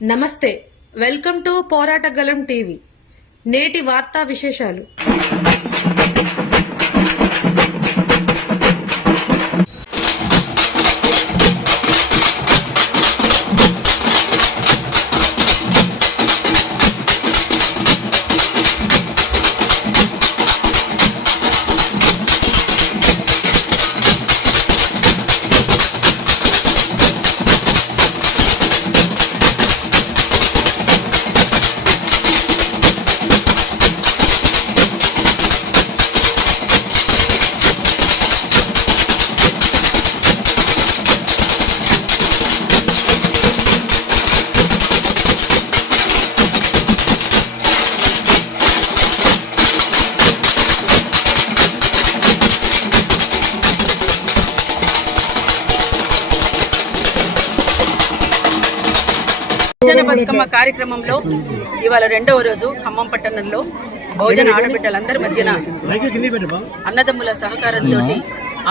నమస్తే, welcome to పోరాటగలం TV. నేటి వార్తా విశేషాలు. బహుజన బతుకమ్మ కార్యక్రమంలో ఇవాళ రెండవ రోజు ఖమ్మం పట్టణంలో బహుజన ఆడబిడ్డలందరి మధ్యన అన్నదమ్ముల సహకారంతో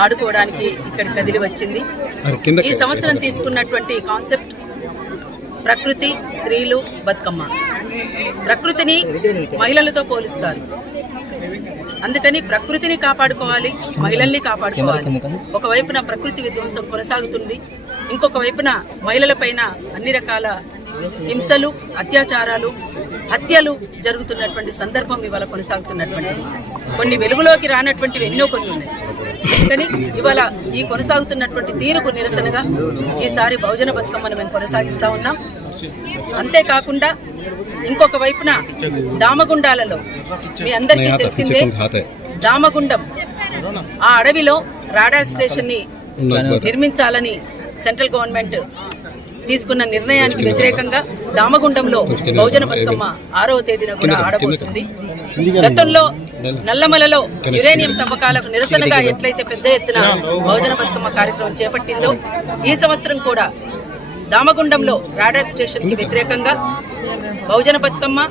ఆడుకోవడానికి ఇక్కడ కదిలి వచ్చింది. ఈ సంవత్సరం తీసుకున్నటువంటి కాన్సెప్ట్ ప్రకృతి, స్త్రీలు, బతుకమ్మ. ప్రకృతిని మహిళలతో పోలుస్తారు, అందుకని ప్రకృతిని కాపాడుకోవాలి, మహిళల్ని కాపాడుకోవాలి. ఒకవైపున ప్రకృతి విధ్వంసం కొనసాగుతుంది, ఇంకొక వైపున మహిళలపైన అన్ని రకాల హింసలు, అత్యాచారాలు, హత్యలు జరుగుతున్నటువంటి సందర్భం ఇవాళ కొనసాగుతున్నటువంటి కొన్ని వెలుగులోకి రానటువంటివి ఎన్నో కొన్ని ఉన్నాయి. కానీ ఇవాళ ఈ కొనసాగుతున్నటువంటి తీరుకు నిరసనగా ఈసారి బహుజన బతుకమ్మను మేము కొనసాగిస్తా ఉన్నాం. అంతేకాకుండా ఇంకొక వైపున దామగుండాలలో మీ అందరికీ తెలిసిందే, దామగుండం ఆ అడవిలో రాడార్ స్టేషన్ ని నిర్మించాలని సెంట్రల్ గవర్నమెంట్ తీసుకున్న నిర్ణయానికి వ్యతిరేకంగా దామగుండంలో బహుజన బతుకమ్మ 6వ తేదీన కూడా ఆడబోతుంది. గతంలో నల్లమలలో యురేనియం తవ్వకాలకు నిరసనగా ఎట్లయితే పెద్ద ఎత్తున బహుజన బతుకమ్మ కార్యక్రమం చేపట్టిందో, ఈ సంవత్సరం కూడా దామగుండంలో రాడార్ స్టేషన్ కి వ్యతిరేకంగా బహుజన బతుకమ్మ,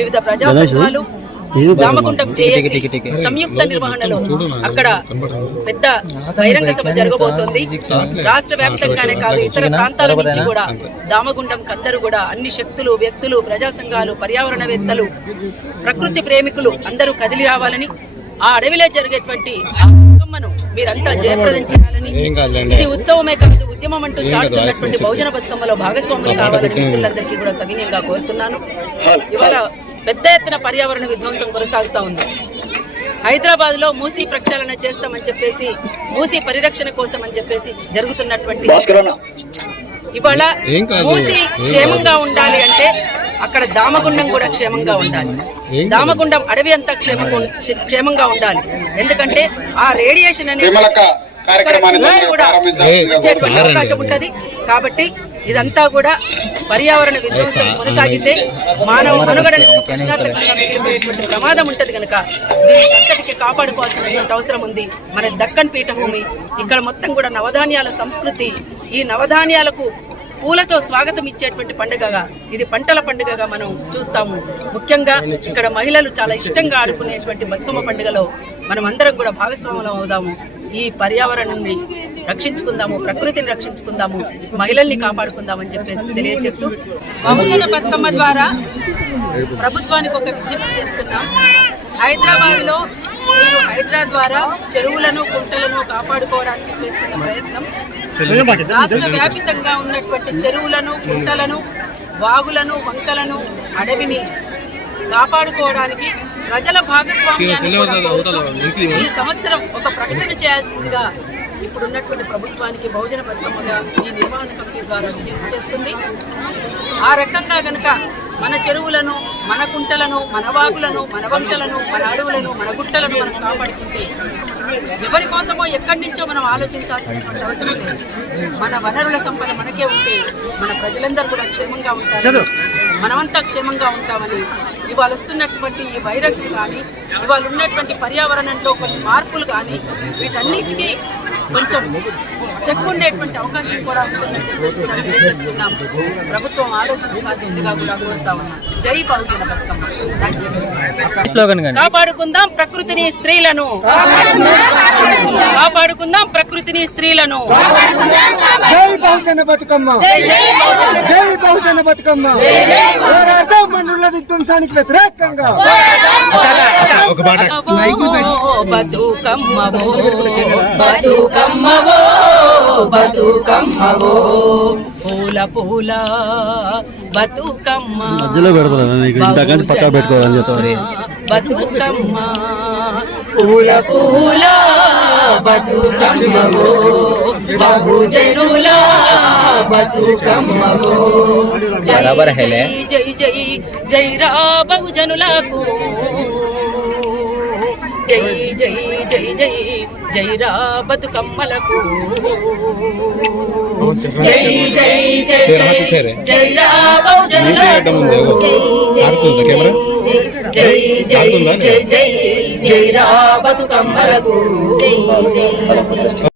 వివిధ ప్రజా సంఘాలు, దామగుండం జేఏసీ సంయుక్త నిర్వహణలో అక్కడ పెద్ద బహిరంగ సభ జరగబోతోంది. రాష్ట్ర వ్యాప్తంగానే కాదు, ఇతర ప్రాంతాల నుంచి కూడా దామగుండం అందరూ కూడా అన్ని శక్తులు, వ్యక్తులు, ప్రజా సంఘాలు, పర్యావరణవేత్తలు, ప్రకృతి ప్రేమికులు అందరూ కదిలి రావాలని, ఆ అడవిలో జరిగేటువంటి ఆ బతుకమ్మను మీరంతా జయప్రదం చేయాలని, ఇది ఉత్సవమే కాదు ఉద్యమం అంటూ చాటుతున్నటువంటి బహుజన బతుకమ్మలో భాగస్వాములు కావాలని మిత్రులందరికీ కూడా సవినయంగా కోరుతున్నాను. ఇవాళ పెద్ద ఎత్తున పర్యావరణ విధ్వంసం కొనసాగుతా ఉంది. హైదరాబాద్ లో మూసీ ప్రక్షాళన చేస్తామని చెప్పేసి, మూసీ పరిరక్షణ కోసం అని చెప్పేసి జరుగుతున్నటువంటి ఇవాళ మూసీ క్షేమంగా ఉండాలి అంటే అక్కడ దామగుండం కూడా క్షేమంగా ఉండాలి. దామగుండం అడవి అంతా క్షేమంగా ఉండాలి. ఎందుకంటే ఆ రేడియేషన్ అనేది కూడా వచ్చేటువంటి అవకాశం ఉంటది. కాబట్టి ఇదంతా కూడా పర్యావరణ విధ్వంసం కొనసాగితే మానవ మనుగడని ప్రశ్నార్థకంగా మిగిలిపోయేటువంటి ప్రమాదం ఉంటది కనుక దీని అంతటికి కాపాడుకోవాల్సినటువంటి అవసరం ఉంది. మన దక్కన్ పీఠభూమి, ఇక్కడ మొత్తం కూడా నవధాన్యాల సంస్కృతి, ఈ నవధాన్యాలకు పూలతో స్వాగతం ఇచ్చేటువంటి పండుగగా, ఇది పంటల పండుగగా మనం చూస్తాము. ముఖ్యంగా ఇక్కడ మహిళలు చాలా ఇష్టంగా ఆడుకునేటువంటి బతుకమ్మ పండుగలో మనం అందరం కూడా భాగస్వాములం అవుదాము. ఈ పర్యావరణాన్ని రక్షించుకుందాము, ప్రకృతిని రక్షించుకుందాము, మహిళల్ని కాపాడుకుందామని చెప్పేసి తెలియజేస్తూ బహుజన బతుకమ్మ ద్వారా ప్రభుత్వానికి ఒక విజ్ఞప్తి చేస్తున్నాం. హైదరాబాద్ లో మీరు హైడ్రా ద్వారా చెరువులను, కుంటలను కాపాడుకోవడానికి చేస్తున్న ప్రయత్నం, రాష్ట్ర వ్యాపితంగా ఉన్నటువంటి చెరువులను, కుంటలను, వాగులను, వంకలను, అడవిని కాపాడుకోవడానికి ప్రజల భాగస్వామ్యాన్ని ఈ సంవత్సరం ఒక ప్రకటన చేయాల్సిందిగా ఇప్పుడున్నటువంటి ప్రభుత్వానికి బహుజన బతుకమ్మగా ఈ నిర్వహణ కమిటీ ద్వారా విజ్ఞప్తి చేస్తుంది. ఆ రకంగా గనక మన చెరువులను, మన కుంటలను, మన వాగులను, మన వంకలను, మన అడవులను, మన గుట్టలను మనం కాపాడుకుంటే ఎవరి కోసమో ఎక్కడి నుంచో మనం ఆలోచించాల్సినటువంటి అవసరం లేదు. మన వనరుల సంపద మనకే ఉంటే మన ప్రజలందరూ కూడా క్షేమంగా ఉంటారు, మనమంతా క్షేమంగా ఉంటామని ఇవాళ వస్తున్నటువంటి ఈ వైరస్లు కానీ, ఇవాళ ఉన్నటువంటి పర్యావరణంలో కొన్ని మార్పులు కానీ, వీటన్నిటికీ కొంచెం చెక్ ఉండేటువంటి అవకాశం కూడా ఉంటుందని చెప్పేసి కూడా తెలియజేస్తున్నాం. ప్రభుత్వం ఆలోచించాల్సిందిగా కూడా కోరుతా ఉన్నాం. జై Bahujana Bathukamma. Thank you. Slogan గాని కాపాడుకుందాం ప్రకృతిని స్త్రీలను, కాపాడుకుందాం ప్రకృతిని స్త్రీలను. జై బహుజన బతుకమ్మ, జై బహుజన బతుకమ్మ. పోరాడదాం మనుల విధ్వంసానికి వ్యతిరేకంగా. బతుకమ్మవో బతుకమ్మవో బతుకమ్మవో పూల పూల బతుకమ్మ మధ్యలో పెడతాను ఇంతకంటే పక్కా పెట్టుకోవాలని చెప్తారు. బతుకమ్మ పూల పూల బతుకమ్మవో బహుజనుల బతుకమ్మవో. జై జై జై జై రా బహుజనులకు, జై జై జై జై జై రా బతుకమ్మలకు. జై జై జై జై జై రా బహుజనులకు, జై జై జై జై జై రా బతుకమ్మలకు. జై జై